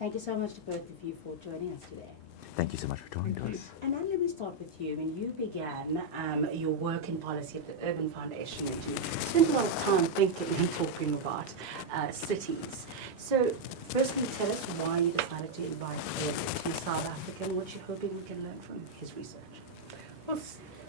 Thank you so much to both of you for joining us today. Thank you so much for talking to us. And then let me start with you. I mean, you began your work in policy at the Urban Foundation, and you spent a lot of time thinking and talking about cities. So, firstly, tell us why you decided to invite him to South Africa and what you're hoping we can learn from his research. Well,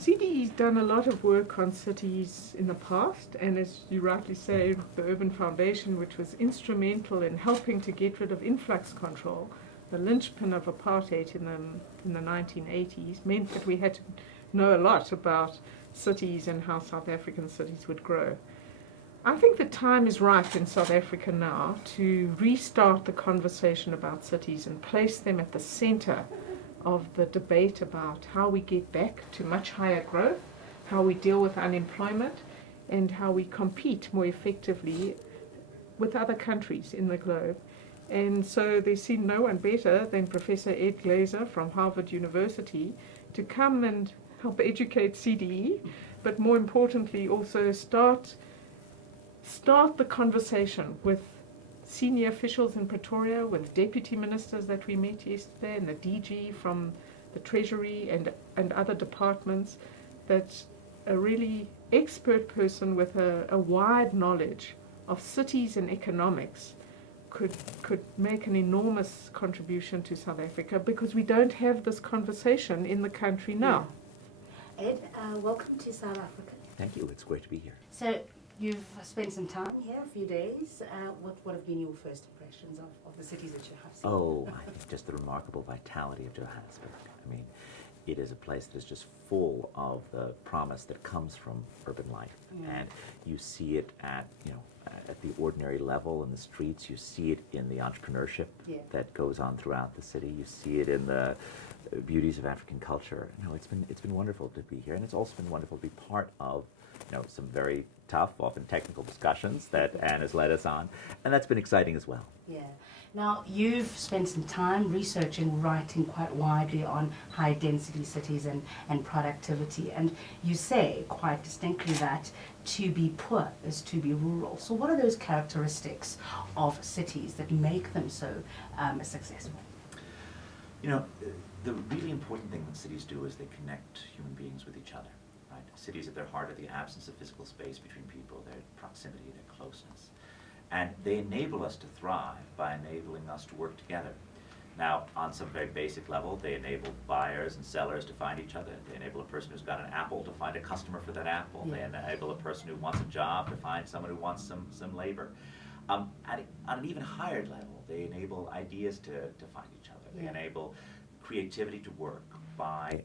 CDE's done a lot of work on cities in the past, and as you rightly say, the Urban Foundation, which was instrumental in helping to get rid of influx control, the linchpin of apartheid in the 1980s, meant that we had to know a lot about cities and how South African cities would grow. I think the time is ripe in South Africa now to restart the conversation about cities and place them at the center of the debate about how we get back to much higher growth, how we deal with unemployment, and how we compete more effectively with other countries in the globe. And so there seemed no one better than Professor Ed Glaeser from Harvard University to come and help educate CDE, but more importantly also start the conversation with senior officials in Pretoria, with deputy ministers that we met yesterday, and the DG from the Treasury and other departments, that a really expert person with a wide knowledge of cities and economics could make an enormous contribution to South Africa, because we don't have this conversation in the country now. Yeah. Ed, welcome to South Africa. Thank you. It's great to be here. So you've spent some time here, a few days. What have been your first impressions of the cities that you have seen? Oh, I think just the remarkable vitality of Johannesburg. I mean, it is a place that is just full of the promise that comes from urban life. Yeah. And you see it at the ordinary level in the streets. You see it in the entrepreneurship that goes on throughout the city. You see it in the beauties of African culture. It's been wonderful to be here, and it's also been wonderful to be part of some very tough, often technical discussions that Anne has led us on, and that's been exciting as well. Yeah. Now, you've spent some time researching, writing quite widely on high-density cities and productivity, and you say quite distinctly that to be poor is to be rural. So what are those characteristics of cities that make them so successful? The really important thing that cities do is they connect human beings with each other. Right? Cities at their heart are the absence of physical space between people, their proximity, their closeness. And they enable us to thrive by enabling us to work together. Now, on some very basic level, they enable buyers and sellers to find each other. They enable a person who's got an apple to find a customer for that apple. Yeah. They enable a person who wants a job to find someone who wants some labor. On an even higher level, they enable ideas to find each other. They enable creativity to work by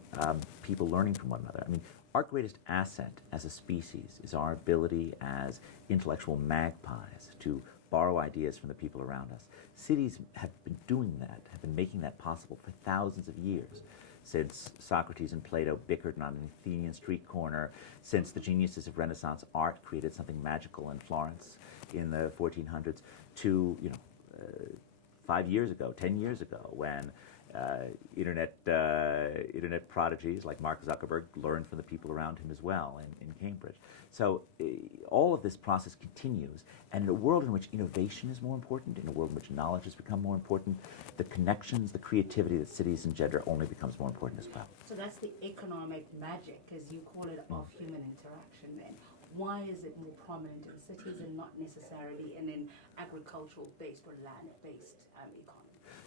people learning from one another. I mean, our greatest asset as a species is our ability as intellectual magpies to borrow ideas from the people around us. Cities have been doing that, have been making that possible for thousands of years, since Socrates and Plato bickered on an Athenian street corner, since the geniuses of Renaissance art created something magical in Florence in the 1400s, to 5 years ago, 10 years ago, when internet prodigies like Mark Zuckerberg learned from the people around him as well in Cambridge. So all of this process continues, and in a world in which innovation is more important, in a world in which knowledge has become more important, the connections, the creativity that cities engender only becomes more important as well. So that's the economic magic, as you call it, of human interaction then. Why is it more prominent in cities and not necessarily in an agricultural-based or land-based economy?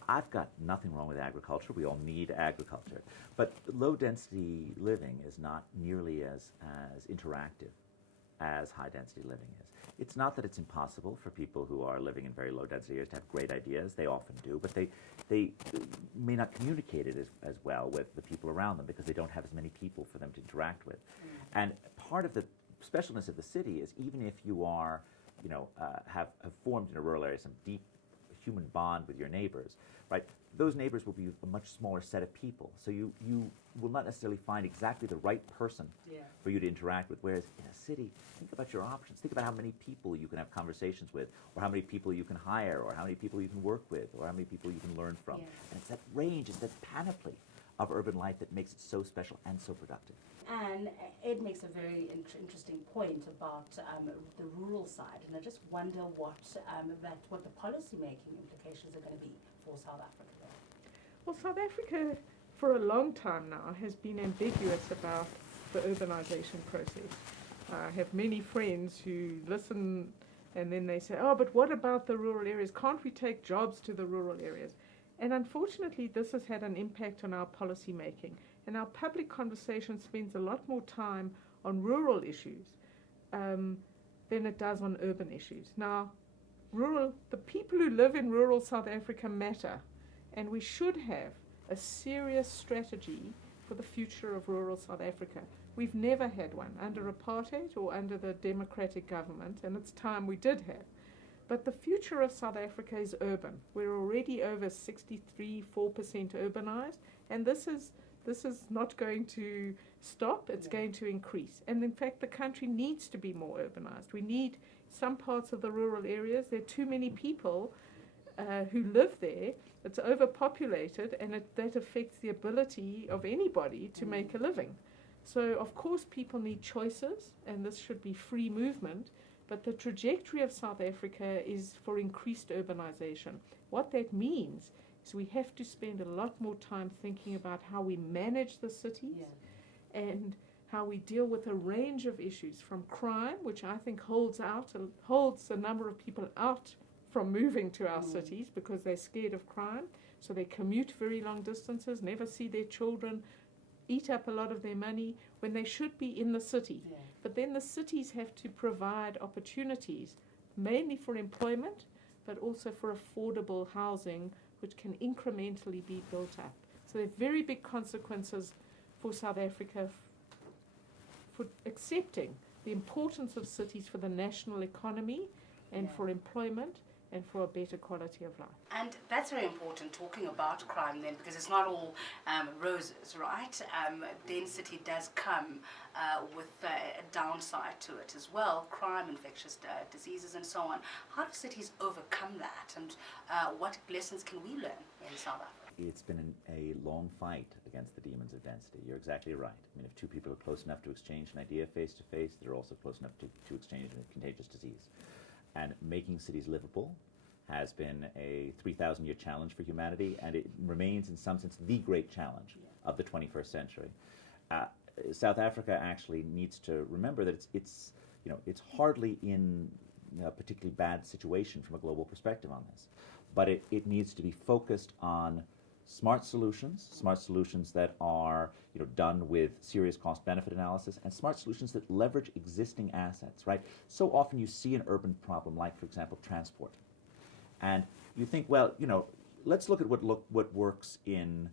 I've got nothing wrong with agriculture. We all need agriculture. But low-density living is not nearly as interactive as high-density living is. It's not that it's impossible for people who are living in very low-density areas to have great ideas. They often do, but they may not communicate it as well with the people around them because they don't have as many people for them to interact with. And part of the specialness of the city is, even if you are, have formed in a rural area some deep human bond with your neighbors, right? Those neighbors will be a much smaller set of people. So you will not necessarily find exactly the right person for you to interact with. Whereas in a city, think about your options. Think about how many people you can have conversations with, or how many people you can hire, or how many people you can work with, or how many people you can learn from. Yeah. And it's that range, it's that panoply of urban life that makes it so special and so productive. And Ed makes a very interesting point about the rural side, and I just wonder what the policy-making implications are going to be for South Africa? Well, South Africa, for a long time now, has been ambiguous about the urbanisation process. I have many friends who listen and then they say, oh, but what about the rural areas? Can't we take jobs to the rural areas? And unfortunately, this has had an impact on our policy making. And our public conversation spends a lot more time on rural issues than it does on urban issues. Now, the people who live in rural South Africa matter, and we should have a serious strategy for the future of rural South Africa. We've never had one under apartheid or under the democratic government, and it's time we did have. But the future of South Africa is urban. We're already over 63-4% urbanized, and this is not going to stop. It's going to increase. And in fact, the country needs to be more urbanized. We need some parts of the rural areas. There are too many people who live there. It's overpopulated, and that affects the ability of anybody to make a living. So, of course, people need choices, and this should be free movement, but the trajectory of South Africa is for increased urbanization. What that means is we have to spend a lot more time thinking about how we manage the cities and how we deal with a range of issues, from crime, which I think holds a number of people out from moving to our cities because they're scared of crime, so they commute very long distances, never see their children, eat up a lot of their money when they should be in the city. Yeah. But then the cities have to provide opportunities, mainly for employment, but also for affordable housing, which can incrementally be built up. So there are very big consequences for South Africa for accepting the importance of cities for the national economy and for employment and for a better quality of life. And that's very important, talking about crime then, because it's not all roses, right? Density does come with a downside to it as well, crime, infectious diseases and so on. How do cities overcome that, and what lessons can we learn in South Africa? It's been a long fight against the demons of density. You're exactly right. I mean, if two people are close enough to exchange an idea face to face, they're also close enough to exchange a contagious disease. And making cities livable has been a 3,000-year challenge for humanity, and it remains, in some sense, the great challenge of the 21st century. South Africa actually needs to remember that it's hardly in a particularly bad situation from a global perspective on this, but it needs to be focused on smart solutions that are done with serious cost-benefit analysis, and smart solutions that leverage existing assets, right? So often you see an urban problem like, for example, transport. And you think, well, let's look at what works in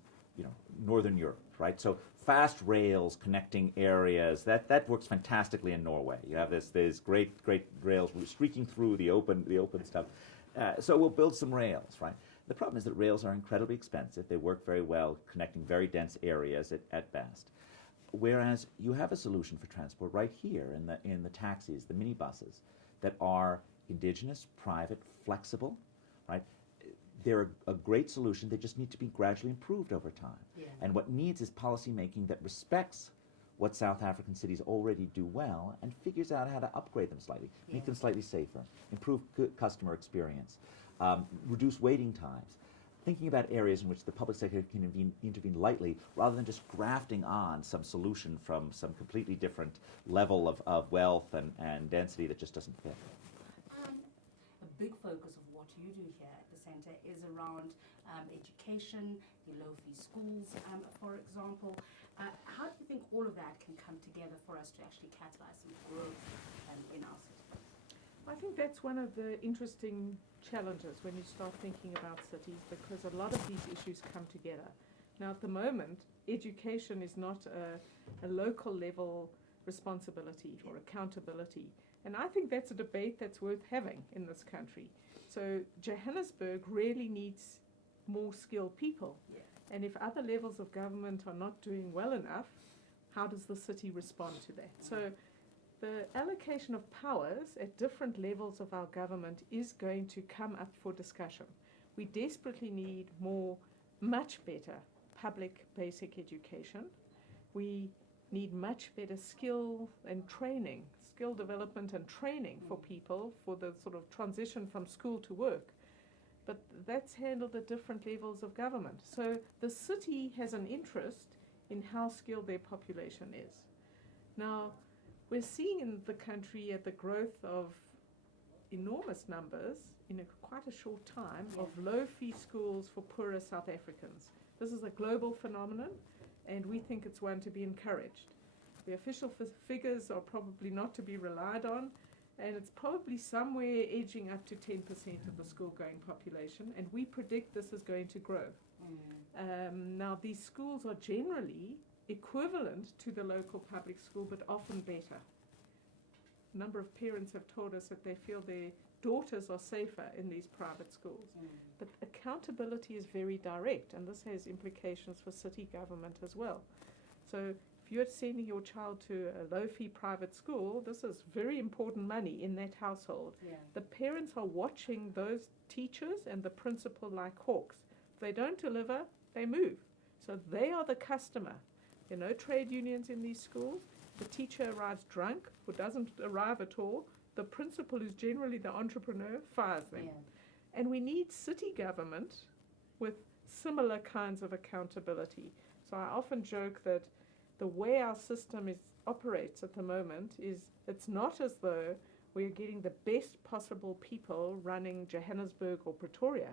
Northern Europe, right? So fast rails connecting areas, that works fantastically in Norway. You have this great rails streaking through the open stuff. So we'll build some rails, right? The problem is that rails are incredibly expensive. They work very well connecting very dense areas at best. Whereas you have a solution for transport right here in the taxis, the minibuses, that are indigenous, private, flexible, right? They're a great solution. They just need to be gradually improved over time. Yeah. And what needs is policy making that respects what South African cities already do well and figures out how to upgrade them slightly, make them slightly safer, improve customer experience, reduce waiting times, thinking about areas in which the public sector can intervene lightly rather than just grafting on some solution from some completely different level of wealth and density that just doesn't fit. A big focus of what you do here at the centre is around education, the low-fee schools, for example. How do you think all of that can come together for us to actually catalyse some growth in our cities? I think that's one of the interesting challenges when you start thinking about cities, because a lot of these issues come together. Now, at the moment, education is not a local level responsibility or accountability. And I think that's a debate that's worth having in this country. So Johannesburg really needs more skilled people. Yeah. And if other levels of government are not doing well enough, how does the city respond to that? So the allocation of powers at different levels of our government is going to come up for discussion. We desperately need much better public basic education. We need much better skill development and training for people for the sort of transition from school to work. but that's handled at different levels of government. So the city has an interest in how skilled their population is. Now, we're seeing in the country the growth of enormous numbers in quite a short time of low-fee schools for poorer South Africans. This is a global phenomenon, and we think it's one to be encouraged. The official figures are probably not to be relied on, and it's probably somewhere edging up to 10% of the school-going population, and we predict this is going to grow. Now, these schools are generally equivalent to the local public school, but often better. A number of parents have told us that they feel their daughters are safer in these private schools. But accountability is very direct, and this has implications for city government as well. So if you're sending your child to a low-fee private school, this is very important money in that household. The parents are watching those teachers and the principal like hawks. If they don't deliver, they move. So they are the customer. There are no trade unions in these schools. The teacher arrives drunk or doesn't arrive at all. The principal, who's generally the entrepreneur, fires them. And we need city government with similar kinds of accountability. So I often joke that the way our system operates at the moment is it's not as though we're getting the best possible people running Johannesburg or Pretoria.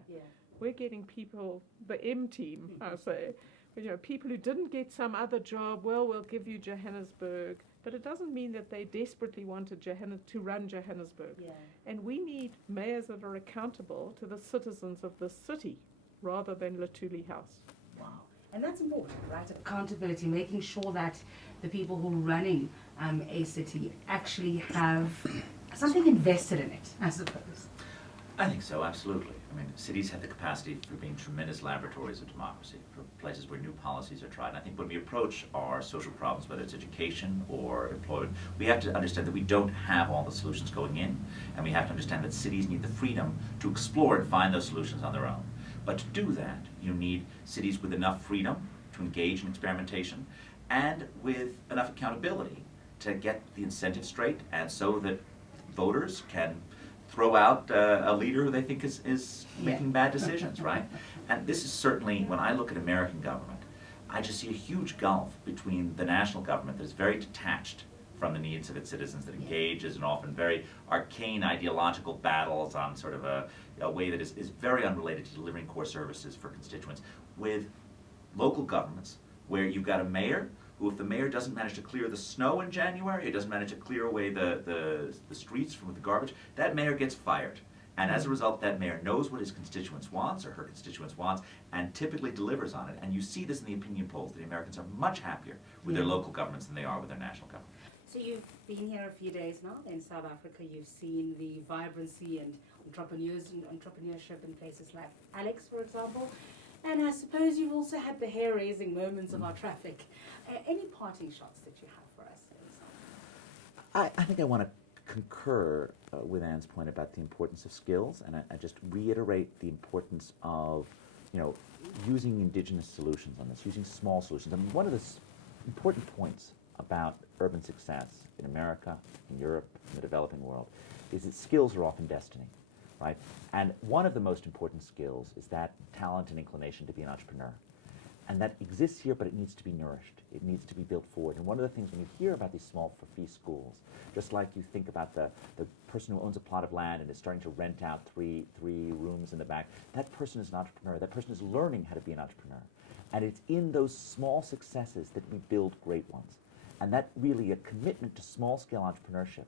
We're getting people, the M team, I say, people who didn't get some other job. Well, we'll give you Johannesburg, but it doesn't mean that they desperately wanted to run Johannesburg. And we need mayors that are accountable to the citizens of the city rather than Latuli House. Wow. And that's important, right? Accountability, making sure that the people who are running a city actually have something invested in it, I suppose. I think so, absolutely. I mean, cities have the capacity for being tremendous laboratories of democracy, for places where new policies are tried. And I think when we approach our social problems, whether it's education or employment, we have to understand that we don't have all the solutions going in, and we have to understand that cities need the freedom to explore and find those solutions on their own. But to do that, you need cities with enough freedom to engage in experimentation and with enough accountability to get the incentive straight, and so that voters can throw out a leader who they think is making bad decisions, right? And this is certainly, when I look at American government, I just see a huge gulf between the national government that is very detached from the needs of its citizens, that engages in often very arcane ideological battles on sort of a way that is very unrelated to delivering core services for constituents, with local governments where you've got a mayor who, if the mayor doesn't manage to clear the snow in January, or doesn't manage to clear away the streets from the garbage, that mayor gets fired. And as a result, that mayor knows what his constituents wants, or her constituents wants, and typically delivers on it. And you see this in the opinion polls, that the Americans are much happier with their local governments than they are with their national government. So you've been here a few days now in South Africa. You've seen the vibrancy and entrepreneurship in places like Alex, for example. And I suppose you've also had the hair-raising moments of our traffic. Any parting shots that you have for us? I think I want to concur with Anne's point about the importance of skills, and I just reiterate the importance of, using indigenous solutions on this, using small solutions. I mean, one of the important points about urban success in America, in Europe, in the developing world, is that skills are often destiny. Right? And one of the most important skills is that talent and inclination to be an entrepreneur. And that exists here, but it needs to be nourished. It needs to be built forward. And one of the things when you hear about these small for-fee schools, just like you think about the person who owns a plot of land and is starting to rent out three rooms in the back, that person is an entrepreneur. That person is learning how to be an entrepreneur. And it's in those small successes that we build great ones. And that really, a commitment to small-scale entrepreneurship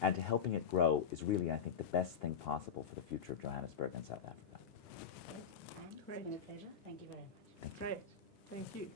and to helping it grow is really, I think, the best thing possible for the future of Johannesburg and South Africa. Great. It's been a pleasure. Thank you very much. Great. Thank you.